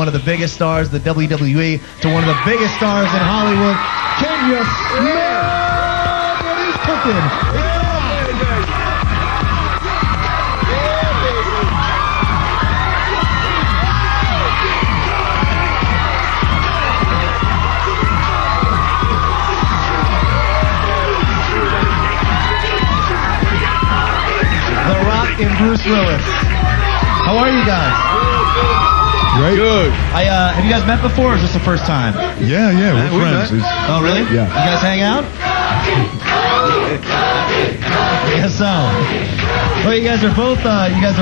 One of the biggest stars of the WWE to one of the biggest stars in Hollywood. Can you smell what he's cooking? The Rock and Bruce Willis. How are you guys? Great. Good. Have you guys met before, or is this the first time? Yeah, we're friends. Oh, really? Yeah. You guys hang out? I guess so. Well, you guys are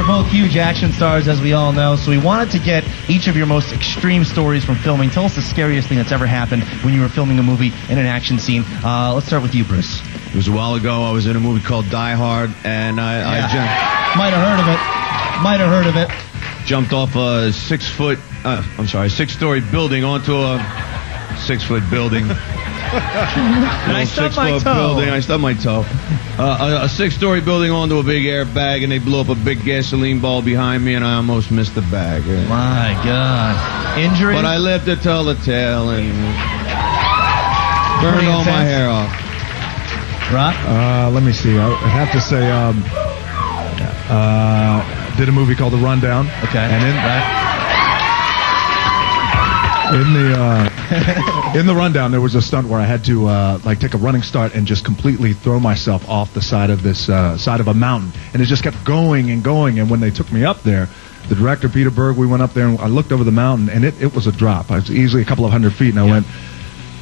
both huge action stars, as we all know. So we wanted to get each of your most extreme stories from filming. Tell us the scariest thing that's ever happened when you were filming a movie in an action scene. Let's start with you, Bruce. It was a while ago. I was in a movie called Die Hard, and I might have heard of it. Jumped off a 6-story building onto a 6-foot building. And I stubbed my toe. I stubbed my toe. A 6-story building onto a big airbag, and they blew up a big gasoline ball behind me, and I almost missed the bag. My God. Injury? But I lived to tell the tale and burned all my hair off. Rock? Let me see. I have to say, did a movie called The Rundown. Okay. And in the Rundown, there was a stunt where I had to take a running start and just completely throw myself off the side of this side of a mountain, and it just kept going and going. And when they took me up there, the director Peter Berg, we went up there and I looked over the mountain, and it was a drop. I was easily a couple of hundred feet, and I went,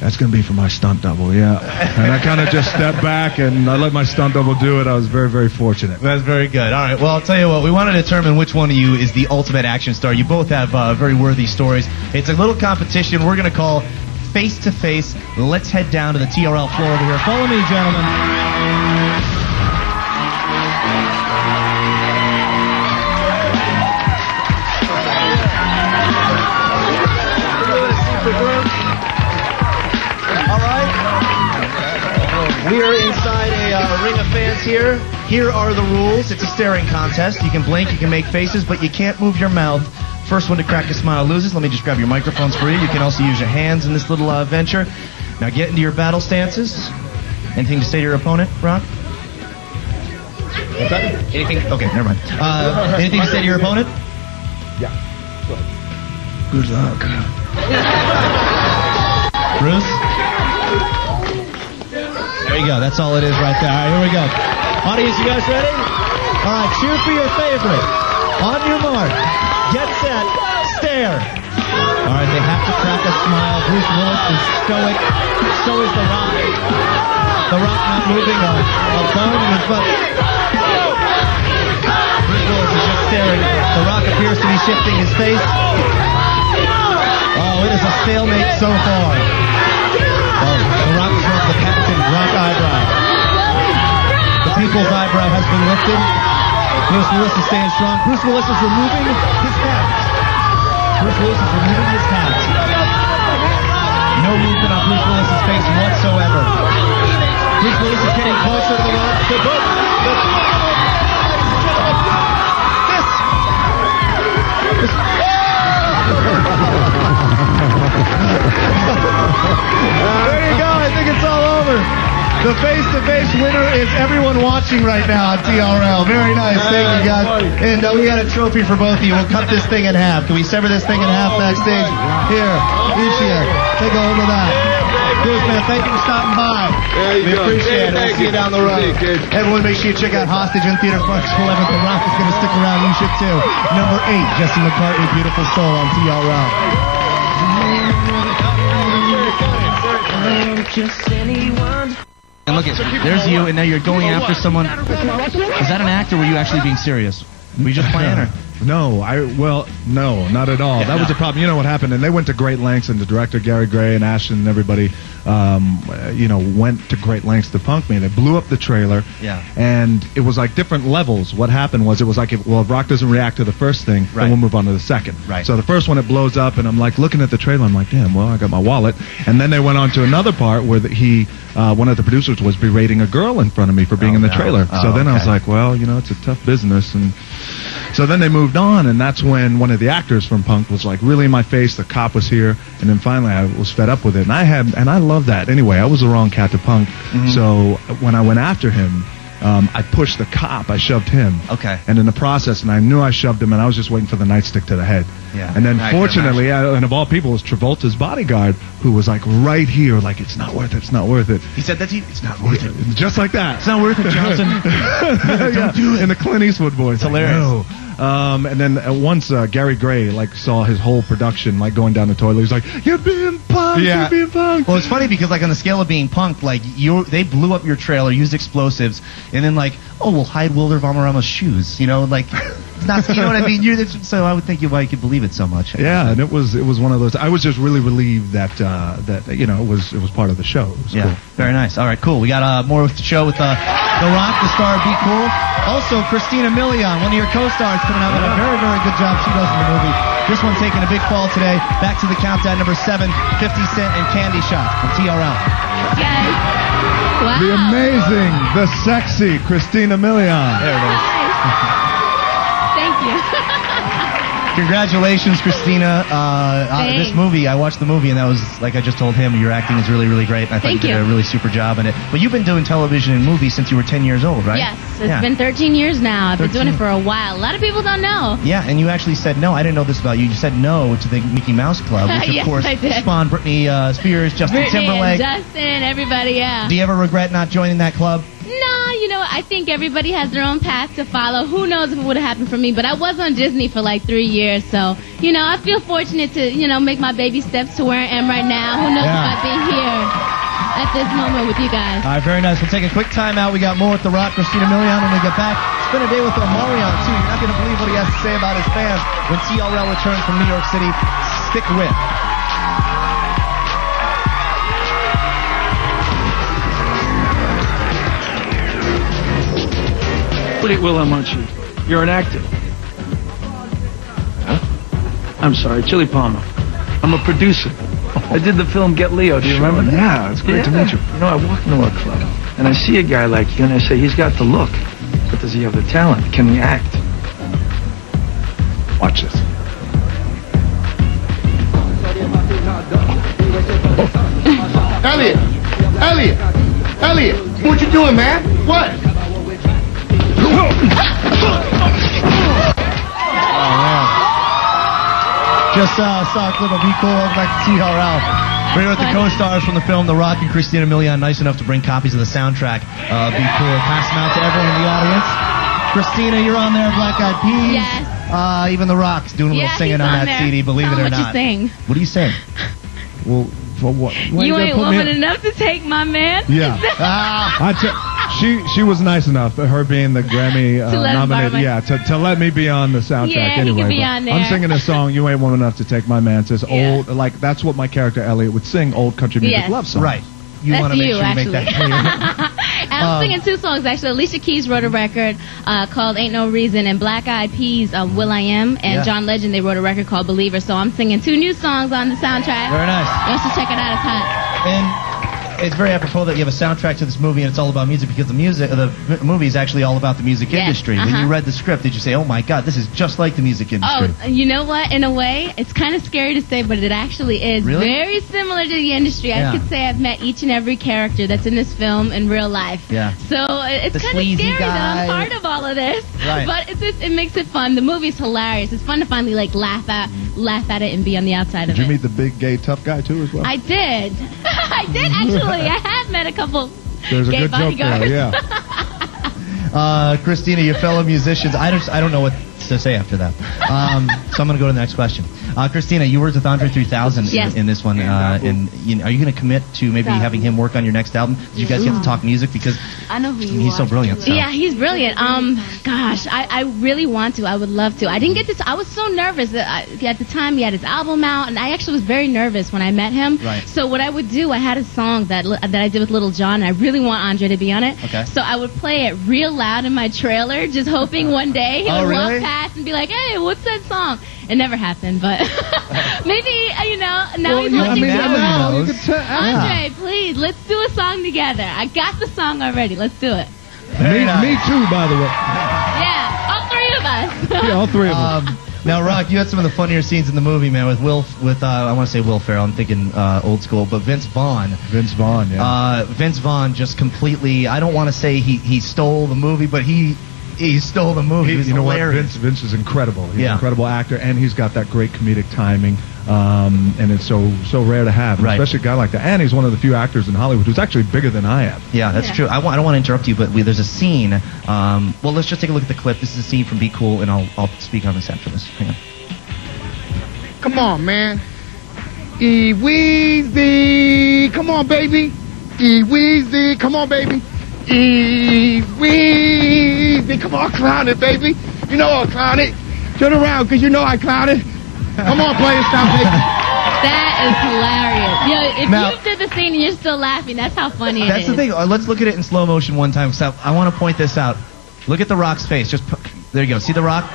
that's going to be for my stunt double, yeah. And I kind of just stepped back, and I let my stunt double do it. I was very, very fortunate. That's very good. All right, well, I'll tell you what. We want to determine which one of you is the ultimate action star. You both have very worthy stories. It's a little competition. We're going to call face-to-face. Let's head down to the TRL floor over here. Follow me, gentlemen. We are inside a ring of fans here. Here are the rules. It's a staring contest. You can blink, you can make faces, but you can't move your mouth. First one to crack a smile loses. Let me just grab your microphones for you. You can also use your hands in this little venture. Now get into your battle stances. Anything to say to your opponent, Rock? Anything? Okay, never mind. Anything to say to your opponent? Yeah. Good luck. Bruce? There you go. That's all it is right there. All right, here we go. Audience, you guys ready? All right, cheer for your favorite. On your mark. Get set. Stare. All right, they have to crack a smile. Bruce Willis is stoic. So is The Rock. The Rock not moving a bone in his butt. Bruce Willis is just staring. The Rock appears to be shifting his face. Oh, it is a stalemate so far. Oh, The Rock is one of the patented Rock eyebrow. The people's eyebrow has been lifted. Bruce Willis is staying strong. Bruce Willis is removing his hat. Bruce Willis is removing his hat. No movement on Bruce Willis's face whatsoever. Bruce Willis is getting closer to The Rock. There you go. I think it's all over. The face-to-face winner is everyone watching right now on TRL. Very nice. Thank you, guys. And we got a trophy for both of you. We'll cut this thing in half. Can we sever this thing in half backstage? Here. Ishia. Take a hold of that. Bruce, man, thank you for stopping by. We appreciate it. We'll see you down the road. Everyone, make sure you check out Hostage in theaters March 11th. The Rock is going to stick around. You should, too. Number 8, Jesse McCartney, Beautiful Soul on TRL. Just anyone. And look, there's you, and now you're going after someone. Is that an act, or were you actually being serious? Were you just playing, or? No, no, not at all. That was the problem. You know what happened? And they went to great lengths, and the director, Gary Gray, and Ashton and everybody, went to great lengths to punk me. They blew up the trailer. Yeah. And it was like different levels. What happened was, it was like, if Rock doesn't react to the first thing, then we'll move on to the second. Right. So the first one, it blows up, and I'm like looking at the trailer. I'm like, damn, well, I got my wallet. And then they went on to another part where one of the producers was berating a girl in front of me for being in the trailer. Oh, so then I was like, well, it's a tough business, and So then they moved on, and that's when one of the actors from Punk was like really in my face. The cop was here, and then finally I was fed up with it. And I love that. Anyway, I was the wrong cat to Punk. So when I went after him, I pushed the cop. I shoved him. Okay. And in the process, and I knew I shoved him, and I was just waiting for the nightstick to the head. Yeah. And then fortunately, and of all people, was Travolta's bodyguard, who was like right here, like, it's not worth it, it's not worth it. He said that to you? It's not worth it. Just like that. It's not worth it, Johnson. Don't do it. In the Clint Eastwood voice. It's hilarious. No. And then once Gary Gray saw his whole production going down the toilet, he was like, "You're being punked, you're being punked." Well, it's funny because on the scale of being punked, they blew up your trailer, used explosives, and then we'll hide Wilder Valderrama's shoes. You know, it's not. You know what I mean? So I would think why you could believe it so much. Yeah, and it was one of those. I was just really relieved that it was part of the show. It was cool. Very nice. All right, cool. We got more with the show with The Rock, the star of Be Cool. Also, Christina Milian, one of your co-stars, coming out with a very, very good job she does in the movie. This one taking a big fall today. Back to the countdown, number 7, 50 Cent and Candy Shop on TRL. Yes. Wow. The amazing, the sexy Christina Milian. There it is. Thank you. Congratulations, Christina. This movie, I watched the movie, and that was, like I just told him, your acting is really, really great. I thought you did a really super job in it. But you've been doing television and movies since you were 10 years old, right? Yes, it's been 13 years now. I've been doing it for a while. A lot of people don't know. Yeah, and you actually said no. I didn't know this about you. You said no to the Mickey Mouse Club, which, of Yes, course, I did. spawned Britney Spears, Justin Timberlake. Justin, everybody, yeah. Do you ever regret not joining that club? No, I think everybody has their own path to follow. Who knows if it would have happened for me, but I was on Disney for 3 years, so, I feel fortunate to, make my baby steps to where I am right now. Who knows if I'd be here at this moment with you guys. All right, very nice. We'll take a quick time out. We got more with The Rock, Christina Milian when we get back. Spend a day with Omarion, too. You're not going to believe what he has to say about his fans when TRL returns from New York City. Stick with. Will Amunchi, you're an actor. Huh? I'm sorry, Chili Palmer. I'm a producer. I did the film Get Leo. Do you remember that? Yeah, it's great to meet you. I walk into a club, and I see a guy like you, and I say, he's got the look, but does he have the talent? Can he act? Watch this. Elliot, what you doing, man? What? Just saw a clip of Be Cool over back to TRL. We're here with the co-stars from the film, The Rock and Christina Milian, nice enough to bring copies of the soundtrack. Be Cool. Pass them out to everyone in the audience. Christina, you're on there, Black Eyed Peas. Yes. Even The Rock's doing a little singing on that CD, believe it or not. What you sing? What do you sing? Well, for what? You ain't woman enough to take my man. Yeah. She was nice enough, her being the Grammy nominated, to let me be on the soundtrack anyway. You can be on there. I'm singing a song, "You Ain't Woman Enough to Take My Man." It says old, that's what my character Elliot would sing, old country music love songs. Right. You want to make sure you make that clear. And I'm singing 2 songs, actually. Alicia Keys wrote a record called Ain't No Reason, and Black Eyed Peas, Will I Am, and John Legend, they wrote a record called Believer. So I'm singing 2 new songs on the soundtrack. Very nice. You should check it out. It's hot. And it's very apropos that you have a soundtrack to this movie and it's all about music, because the movie is actually all about the music industry. When you read the script, did you say, "Oh my God, this is just like the music industry"? Oh, you know what? In a way, it's kind of scary to say, but it actually is very similar to the industry. I could say I've met each and every character that's in this film in real life. Yeah. So it's kind of scary that I'm part of all of this. Right. But it makes it fun. The movie's hilarious. It's fun to finally laugh at it and be on the outside of it. Did you meet the big gay tough guy too as well? I did. I did actually. I have met a couple There's gay a good bodyguards. joke there, yeah. Christina, your fellow musicians, I don't know what to say after that. So I'm going to go to the next question. Christina, you worked with Andre 3000 in this one. Are you going to commit to maybe having him work on your next album? Did you guys get to talk music? Because I know who you he's are. so brilliant. So. Yeah, he's brilliant. Gosh, I really want to. I would love to. I didn't get to. I was so nervous at the time he had his album out, and I actually was very nervous when I met him. Right. So what I would do, I had a song that I did with Little John, and I really want Andre to be on it. Okay. So I would play it real loud in my trailer, just hoping one day he would walk past and be like, "Hey, what's that song?" It never happened, but maybe, now he's watching Andre, please, let's do a song together. I got the song already. Let's do it. Me too, by the way. Yeah, all 3 of us. Yeah, all three of them. Now, Rock, you had some of the funnier scenes in the movie, man, with I want to say Will Ferrell. I'm thinking old school, but Vince Vaughn. Vince Vaughn, yeah. Vince Vaughn just completely, I don't want to say he stole the movie, but he stole the movie. He was hilarious. What? Vince is incredible. He's an incredible actor, and he's got that great comedic timing. And it's so rare to have, especially a guy like that. And he's one of the few actors in Hollywood who's actually bigger than I am. Yeah, that's true. I don't want to interrupt you, but there's a scene. Well, let's just take a look at the clip. This is a scene from Be Cool, and I'll speak on this after this. Hang on. Come on, man. E-Weezy. Come on, baby. E-Weezy. Come on, baby. E-Weezy. Come on, clown it, baby. You know I'll clown it. Turn around, because you know I clown it. Come on, play it, stop, baby. That is hilarious. If you did the scene and you're still laughing, that's how funny it is. That's the thing. Let's look at it in slow motion one time. So I want to point this out. Look at The Rock's face. There you go. See The Rock?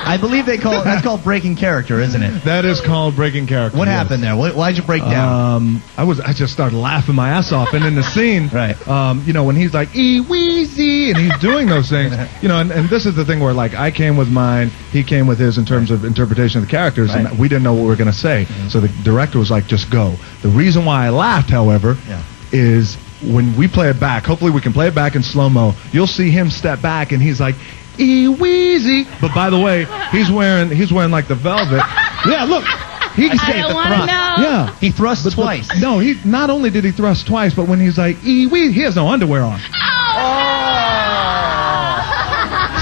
I believe that's called breaking character, isn't it? That is called breaking character. What happened there? Why'd you break down? I just started laughing my ass off, and in the scene, when he's like E-Weezy, and he's doing those things, and this is the thing where I came with mine, he came with his in terms of interpretation of the characters, and we didn't know what we were going to say, so the director was like, just go. The reason why I laughed, however, is when we play it back. Hopefully, we can play it back in slow mo. You'll see him step back, and he's like, E-Weezy. But by the way, he's wearing like the velvet. Yeah, look. He I want to know. Yeah. He thrusts twice. No, he not only did he thrust twice, but when he's like E-Weezy, he has no underwear on. Oh.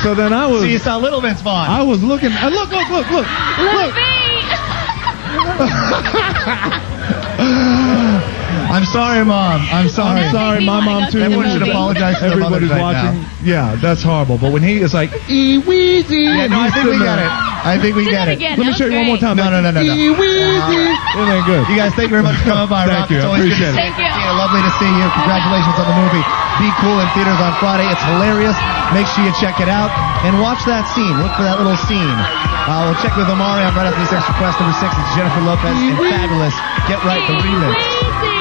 So then I was. So you saw little Vince Vaughn. I was looking. Look. I'm sorry, Mom. I'm sorry. I'm sorry, my mom too. Everyone should apologize to their mothers Everybody's right watching. now. Yeah, that's horrible. But when he is like E-Weezy, I think we get it. I think we get it. Let me show you one more time. No. E-Weezy. It ain't good. You guys, thank you very much for coming by. Thank you. It's I always good to appreciate see it. you. Lovely to see you. Congratulations on the movie. Be Cool in theaters on Friday. It's hilarious. Make sure you check it out and watch that scene. Look for that little scene. We'll check with Omari. I'm right after this extra quest number 6. It's Jennifer Lopez and Fabulous. Get Right, the remix.